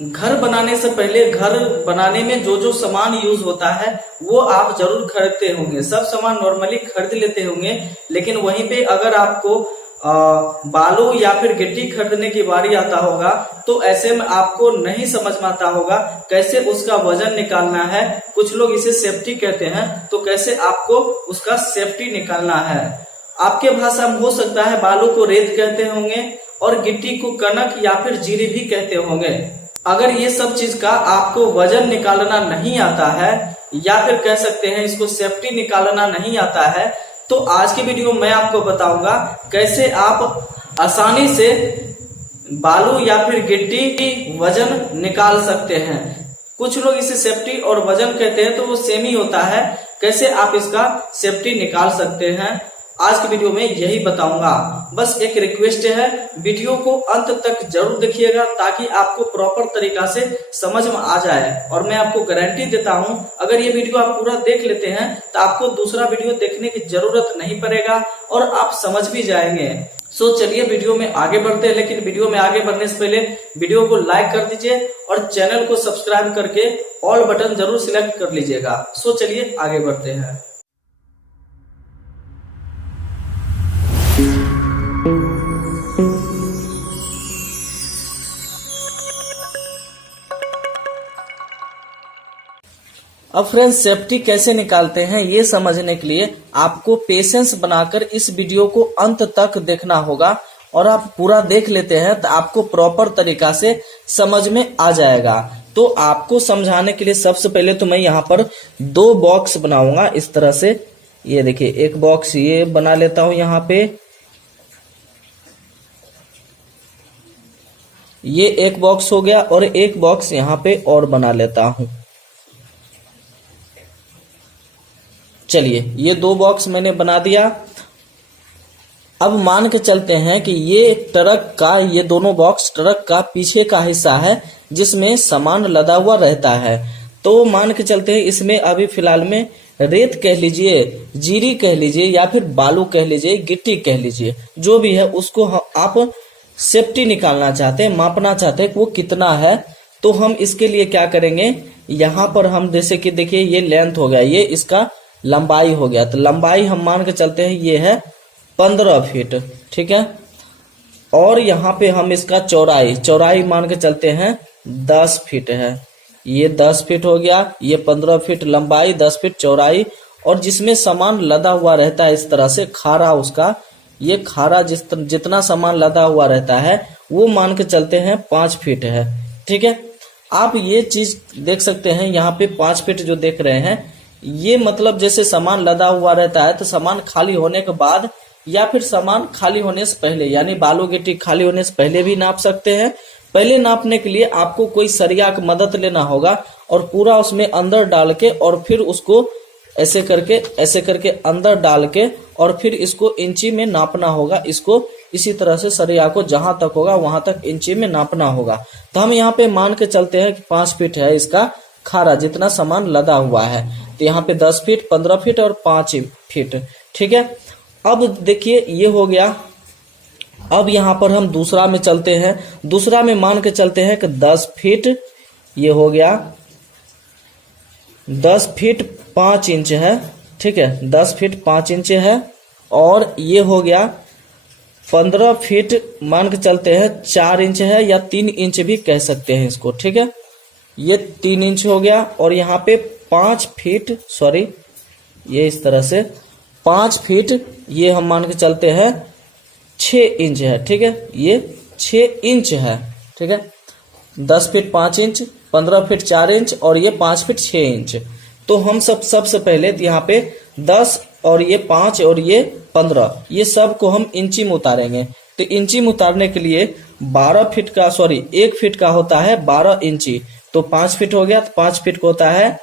घर बनाने से पहले घर बनाने में जो जो सामान यूज होता है वो आप जरूर खरीदते होंगे। सब सामान नॉर्मली खरीद लेते होंगे, लेकिन वहीं पे अगर आपको बालू या फिर गिट्टी खरीदने की बारी आता होगा तो ऐसे में आपको नहीं समझ में आता होगा कैसे उसका वजन निकालना है। कुछ लोग इसे सेफ्टी कहते हैं, तो कैसे आपको उसका सेफ्टी निकालना है। आपके भाषा में हो सकता है बालू को रेत कहते होंगे और गिट्टी को कनक या फिर जीरी भी कहते होंगे। अगर ये सब चीज का आपको वजन निकालना नहीं आता है या फिर कह सकते हैं इसको सेफ्टी निकालना नहीं आता है, तो आज की वीडियो में मैं आपको बताऊंगा कैसे आप आसानी से बालू या फिर गिट्टी की वजन निकाल सकते हैं। कुछ लोग इसे सेफ्टी और वजन कहते हैं, तो वो सेम ही होता है। कैसे आप इसका सेफ्टी निकाल सकते हैं आज की वीडियो में यही बताऊंगा। बस एक रिक्वेस्ट है, वीडियो को अंत तक जरूर देखिएगा ताकि आपको प्रॉपर तरीका से समझ में आ जाए। और मैं आपको गारंटी देता हूं, अगर ये वीडियो आप पूरा देख लेते हैं तो आपको दूसरा वीडियो देखने की जरूरत नहीं पड़ेगा और आप समझ भी जाएंगे। सो चलिए वीडियो में आगे बढ़ते हैं, लेकिन वीडियो में आगे बढ़ने से पहले वीडियो को लाइक कर दीजिए और चैनल को सब्सक्राइब करके ऑल बटन जरूर सिलेक्ट कर लीजिएगा। सो चलिए आगे बढ़ते हैं। अब फ्रेंड्स, सेफ्टी कैसे निकालते हैं ये समझने के लिए आपको पेशेंस बनाकर इस वीडियो को अंत तक देखना होगा। और आप पूरा देख लेते हैं तो आपको प्रॉपर तरीका से समझ में आ जाएगा। तो आपको समझाने के लिए सबसे पहले तो मैं यहाँ पर 2 बॉक्स बनाऊंगा इस तरह से। ये देखिए, एक बॉक्स ये बना लेता हूं यहाँ पे, ये एक बॉक्स हो गया, और एक बॉक्स यहाँ पे और बना लेता हूं। चलिए, ये 2 बॉक्स मैंने बना दिया। अब मान के चलते हैं कि ये ट्रक का, ये दोनों बॉक्स ट्रक का पीछे का हिस्सा है जिसमें सामान लदा हुआ रहता है। तो मान के चलते हैं इसमें अभी फिलहाल में रेत कह लीजिए, जीरी कह लीजिए या फिर बालू कह लीजिए, गिट्टी कह लीजिए, जो भी है उसको आप सेफ्टी निकालना चाहते हैं, मापना चाहते हैं वो कितना है। तो हम इसके लिए क्या करेंगे, यहाँ पर हम जैसे कि देखिए ये लेंथ हो गया, ये इसका लंबाई हो गया। तो लंबाई हम मान के चलते हैं ये है 15 फीट, ठीक है। और यहाँ पे हम इसका चौड़ाई मान के चलते हैं 10 फीट है। ये 10 फीट हो गया, ये 15 फीट लंबाई, 10 फीट चौड़ाई। और जिसमें सामान लदा हुआ रहता है इस तरह से खारा, उसका ये खारा जितना सामान लदा हुआ रहता है वो मान के चलते हैं 5 फीट है, ठीक है। आप ये चीज देख सकते हैं, यहाँ पे 5 फीट जो देख रहे हैं, ये मतलब जैसे सामान लदा हुआ रहता है तो सामान खाली होने के बाद या फिर सामान खाली होने से पहले, यानी बालू गिट्टी खाली होने से पहले भी नाप सकते हैं। पहले नापने के लिए आपको कोई सरिया की मदद लेना होगा और पूरा उसमें अंदर डाल के और फिर उसको ऐसे करके अंदर डाल के और फिर इसको इंची में नापना होगा। इसको इसी तरह से सरिया को जहां तक होगा वहां तक इंची में नापना होगा। तो हम यहाँ पे मान के चलते हैं कि 5 फीट है इसका खारा, जितना सामान लदा हुआ है। तो यहाँ पे 10 फीट, 15 फीट और 5 फीट, ठीक है। अब देखिए ये हो गया। अब यहाँ पर हम दूसरा में चलते हैं। दूसरा में मान के चलते हैं कि 10 फीट, ये हो गया 10 फीट 5 इंच है, ठीक है, 10 फीट 5 इंच है। और ये हो गया 15 फीट मान के चलते हैं 4 इंच है, या 3 इंच भी कह सकते हैं इसको, ठीक है। ये 3 इंच हो गया। और यहाँ पे 5 फीट, सॉरी, ये इस तरह से 5 फीट, ये हम मान के चलते हैं 6 इंच है, ठीक है। ये 6 इंच है, ठीक है। 10 फीट 5 इंच, 15 फीट 4 इंच और ये 5 फीट 6 इंच। तो हम सबसे पहले यहाँ पे 10 और ये 5 और ये 15, ये सब को हम इंची में उतारेंगे। तो इंची में उतारने के लिए 12 फीट का, सॉरी 1 फीट का होता है 12 इंची, तो 5 फीट हो गया। तो 5 फीट को होता है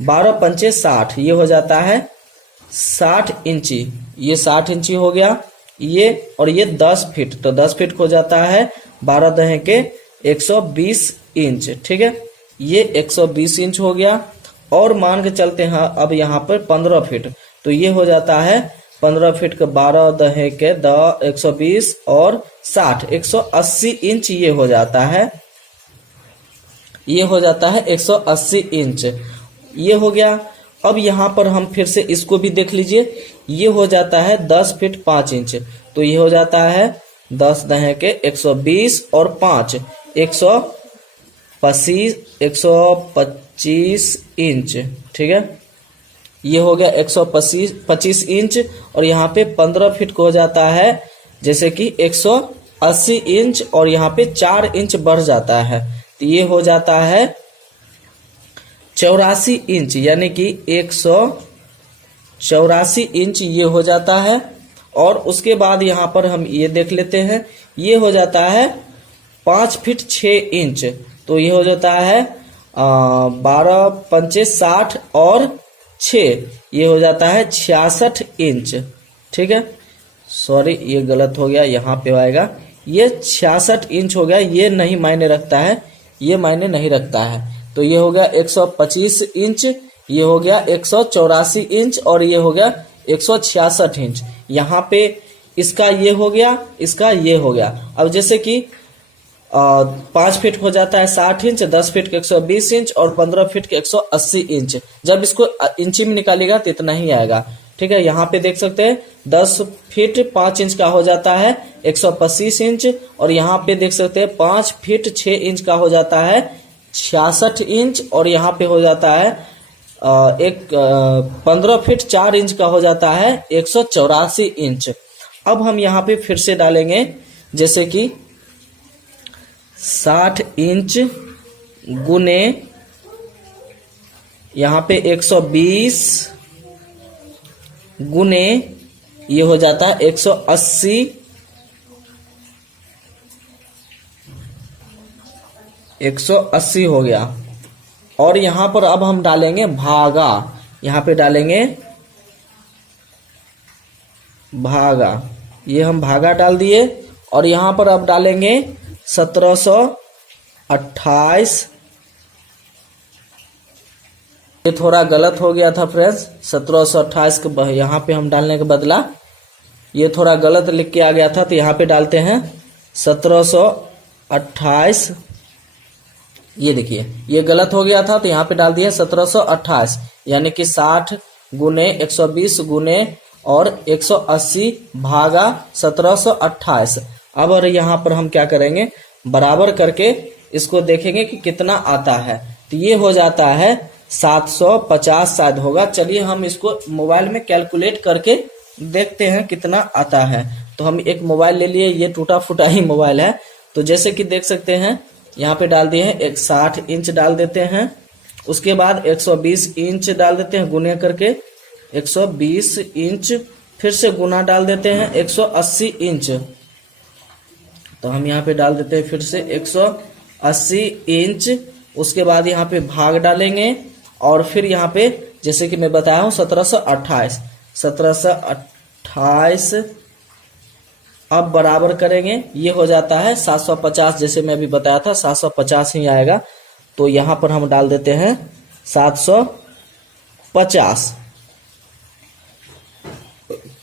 12 पंचे 60, ये हो जाता है 60 इंची, ये 60 इंची हो गया ये। और ये 10 फीट, तो 10 फीट को जाता है 12 दहे के 120 इंच, ठीक है। ये 120 इंच हो गया। और मान के चलते हैं अब यहाँ पर 15 फीट, तो ये हो जाता है 15 फीट के 12 दहे के 120 और 60 180 इंच ये हो जाता है। ये हो जाता है 180 इंच। ये हो गया। अब यहाँ पर हम फिर से इसको भी देख लीजिए। ये हो जाता है 10 फीट 5 इंच। तो ये हो जाता है 10 दहे के 120 और 5 125 इंच। ठीक है, ये हो गया 125 इंच। और यहाँ पे 15 फीट को हो जाता है जैसे कि 180 इंच और यहाँ पे 4 इंच बढ़ जाता है। तो ये हो जाता है 84 इंच, यानी कि 184 इंच ये हो जाता है। और उसके बाद यहाँ पर हम ये देख लेते हैं, ये हो जाता है 5 फीट 6 इंच। तो ये हो जाता है 12 पंचे 60 और 6, ये हो जाता है 66 इंच। ठीक है, सॉरी ये गलत हो गया, यहाँ पे आएगा ये 66 इंच हो गया। ये नहीं मायने रखता है, ये मायने नहीं रखता है। तो ये हो गया 125 इंच, ये हो गया 184 इंच और ये हो गया 166 इंच। यहाँ पे इसका ये हो गया, इसका ये हो गया। अब जैसे कि 5 फीट हो जाता है 60 इंच, 10 फीट के 120 इंच और 15 फीट के 180 इंच। जब इसको इंची में निकालेगा तो इतना ही आएगा। ठीक है, यहाँ पे देख सकते हैं 10 फीट 5 इंच का हो जाता है 125 इंच और यहाँ पे देख सकते हैं 5 फीट 6 इंच का हो जाता है 66 इंच और यहाँ पे हो जाता है 15 फीट 4 इंच का हो जाता है 184 इंच। अब हम यहाँ पे फिर से डालेंगे जैसे कि 60 इंच गुने यहाँ पे 120 गुने ये हो जाता है 180 180 हो गया। और यहाँ पर अब हम डालेंगे भागा, यहाँ पे डालेंगे भागा, ये हम भागा डाल दिए। और यहाँ पर अब डालेंगे 1728। ये थोड़ा गलत हो गया था फ्रेंड्स, 1728 के यहाँ पे हम डालने के बदला ये थोड़ा गलत लिख के आ गया था, तो यहाँ पे डालते हैं 1728। ये देखिए ये गलत हो गया था, तो यहाँ पे डाल दिया 1728, यानी कि 60 गुने 120 गुने और 180 भागा 1728। अब और यहाँ पर हम क्या करेंगे, बराबर करके इसको देखेंगे कि कितना आता है। तो ये हो जाता है 750 शायद होगा। चलिए हम इसको मोबाइल में कैलकुलेट करके देखते हैं कितना आता है। तो हम एक मोबाइल ले लिए, ये टूटा फूटा ही मोबाइल है। तो जैसे कि देख सकते हैं यहाँ पे डाल दिए हैं 60 इंच डाल देते हैं, उसके बाद 120 इंच डाल देते हैं गुने करके 120 इंच, फिर से गुना डाल देते हैं 180 इंच। तो हम यहाँ पे डाल देते हैं फिर से 180 इंच, उसके बाद यहाँ पे भाग डालेंगे और फिर यहाँ पे जैसे कि मैं बताया हूँ 1728 अब बराबर करेंगे, ये हो जाता है 750। जैसे मैं अभी बताया था 750 ही आएगा। तो यहाँ पर हम डाल देते हैं 750,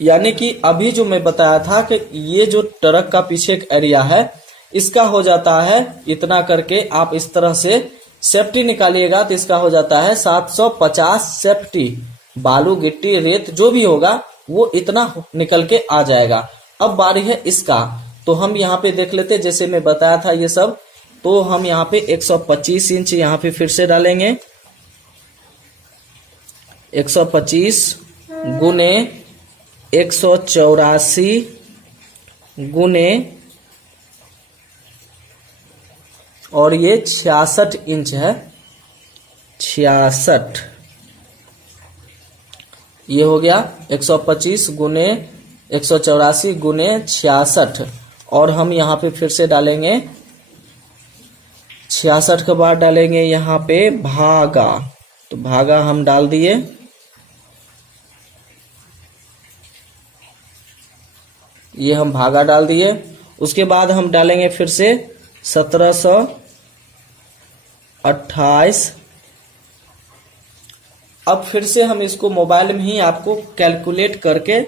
यानी कि अभी जो मैं बताया था कि ये जो ट्रक का पीछे एक एरिया है इसका हो जाता है इतना करके, आप इस तरह से सेफ्टी निकालिएगा तो इसका हो जाता है 750 सेफ्टी। बालू गिट्टी रेत जो भी होगा वो इतना निकल के आ जाएगा। अब बारी है इसका, तो हम यहाँ पे देख लेते हैं जैसे मैं बताया था ये सब। तो हम यहाँ पे 125 इंच यहाँ पे फिर से डालेंगे, 125 गुने 184 गुने और ये 66 इंच है, 66 ये हो गया 125 गुने 184 गुने 66। और हम यहाँ पे फिर से डालेंगे 66 के बाद डालेंगे यहाँ पे भागा। तो भागा हम डाल दिए, ये हम भागा डाल दिए। उसके बाद हम डालेंगे फिर से 1728। अब फिर से हम इसको मोबाइल में ही आपको कैलकुलेट करके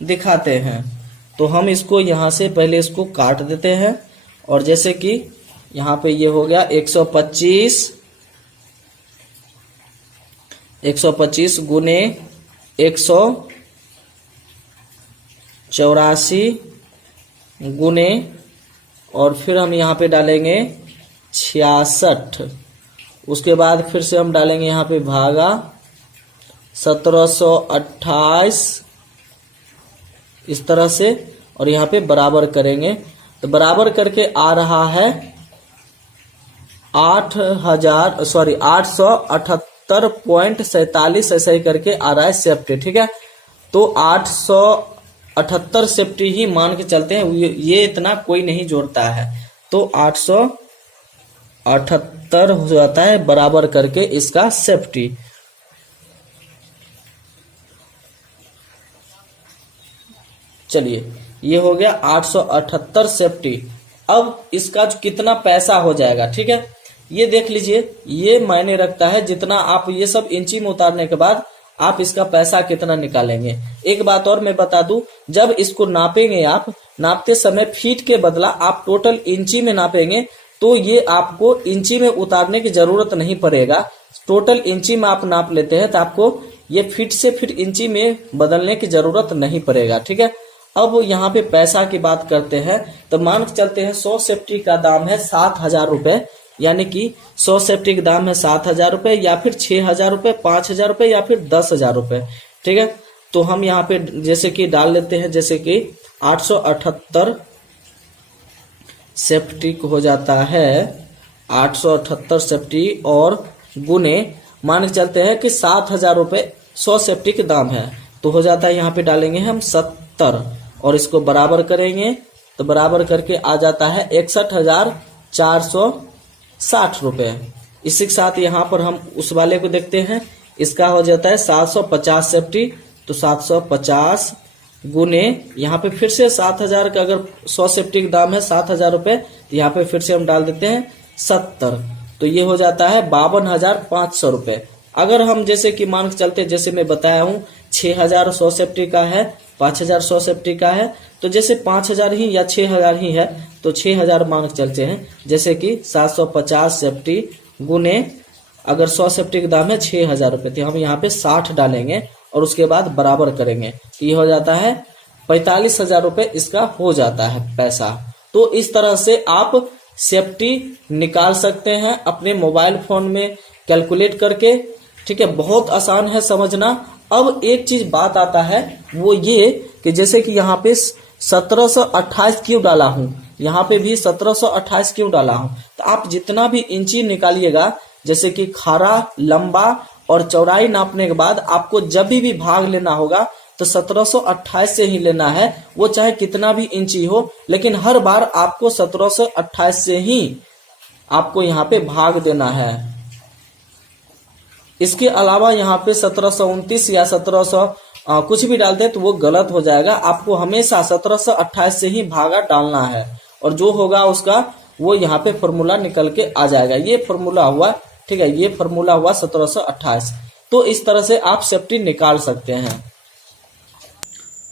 दिखाते हैं। तो हम इसको यहाँ से पहले इसको काट देते हैं, और जैसे कि यहाँ पे ये हो गया 125 गुने 184 गुने, और फिर हम यहाँ पे डालेंगे 66। उसके बाद फिर से हम डालेंगे यहाँ पे भागा 1728 इस तरह से, और यहाँ पे बराबर करेंगे। तो बराबर करके आ रहा है 878.47 ऐसा ही करके आ रहा है सेफ्टी। ठीक है, तो 878 सेफ्टी ही मान के चलते हैं, ये इतना कोई नहीं जोड़ता है। तो 878 हो जाता है बराबर करके इसका सेफ्टी। चलिए, ये हो गया 878 सेफ्टी। अब इसका कितना पैसा हो जाएगा, ठीक है, ये देख लीजिए। ये मायने रखता है जितना आप ये सब इंची में उतारने के बाद आप इसका पैसा कितना निकालेंगे। एक बात और मैं बता दूं, जब इसको नापेंगे आप, नापते समय फीट के बदला आप टोटल इंची में नापेंगे, तो ये आपको इंची में उतारने की जरूरत नहीं पड़ेगा। टोटल इंची में आप नाप लेते हैं तो आपको ये फीट से फिर इंची में बदलने की जरूरत नहीं पड़ेगा। ठीक है, अब यहाँ पे पैसा की बात करते हैं। तो मान के चलते हैं 100 सेफ्टी का दाम है 7,000 रुपए, यानी कि 100 सेफ्टी का दाम है 7,000 रुपए, या फिर 6,000 रुपए, 5,000 रुपए, या फिर 10,000 रुपए। ठीक है, तो हम यहाँ पे जैसे कि डाल लेते हैं, जैसे कि 878 सेफ्टी हो जाता है 878 सेफ्टी, और गुने मान के चलते हैं कि 7,000 रुपए 100 सेफ्टी के दाम है, तो हो जाता है यहाँ पे डालेंगे हम 70, और इसको बराबर करेंगे तो बराबर करके आ जाता है 61,460 रुपए। इसी के साथ यहाँ पर हम उस वाले को देखते हैं, इसका हो जाता है 750 सेफ्टी, तो 750 गुने यहाँ पे फिर से 7,000 का, अगर 100 सेफ्टी का दाम है 7,000 रुपए, यहाँ पे फिर से हम डाल देते हैं 70, तो ये हो जाता है 52,500 रुपए। अगर हम जैसे कि मान के चलते, जैसे मैं बताया हूँ 6,000 100 सेफ्टी का है, 5,000 100 सेफ्टी का है, तो जैसे 5,000 ही या 6,000 ही है तो 6,000 मान के चलते हैं। जैसे कि 750 सेफ्टी गुने, अगर 100 सेफ्टी का दाम है 6,000 रुपए, तो हम यहाँ पे 60 डालेंगे और उसके बाद बराबर करेंगे, ये हो जाता है 45,000 रुपए इसका हो जाता है पैसा। तो इस तरह से आप सेफ्टी निकाल सकते हैं अपने मोबाइल फोन में कैलकुलेट करके। ठीक है, बहुत आसान है समझना। अब एक चीज बात आता है, वो ये कि जैसे कि यहाँ पे 1728 क्यों डाला हूं, यहाँ पे भी 1728 क्यों डाला हूं, तो आप जितना भी इंची निकालिएगा, जैसे कि खारा, लंबा और चौड़ाई नापने के बाद आपको जब भी भाग लेना होगा तो 1728 से ही लेना है, वो चाहे कितना भी इंची हो, लेकिन हर बार आपको 1728 से ही आपको यहाँ पे भाग देना है। इसके अलावा यहाँ पे 1729 या 1700 कुछ भी डाल दे तो वो गलत हो जाएगा। आपको हमेशा 1728 से ही भागा डालना है, और जो होगा उसका वो यहाँ पे फॉर्मूला निकल के आ जाएगा। ये फॉर्मूला हुआ, ठीक है, ये फॉर्मूला हुआ 1728। तो इस तरह से आप सेफ्टी निकाल सकते हैं।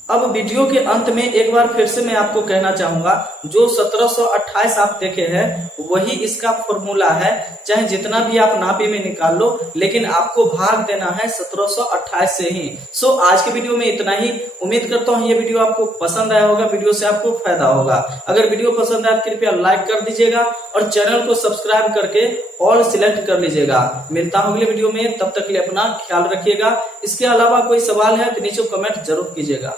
अब वीडियो के अंत में एक बार फिर से मैं आपको कहना चाहूंगा, जो 1728 आप देखे हैं वही इसका फॉर्मूला है। चाहे जितना भी आप नापे में निकाल लो, लेकिन आपको भाग देना है 1728 से ही। सो आज के वीडियो में इतना ही। उम्मीद करता हूँ ये वीडियो आपको पसंद आया होगा, वीडियो से आपको फायदा होगा। अगर वीडियो पसंद आया तो कृपया लाइक कर दीजिएगा और चैनल को सब्सक्राइब करके ऑल सिलेक्ट कर लीजिएगा। मिलता हूँ अगले वीडियो में, तब तक के लिए अपना ख्याल रखिएगा। इसके अलावा कोई सवाल है तो नीचे कमेंट जरूर कीजिएगा।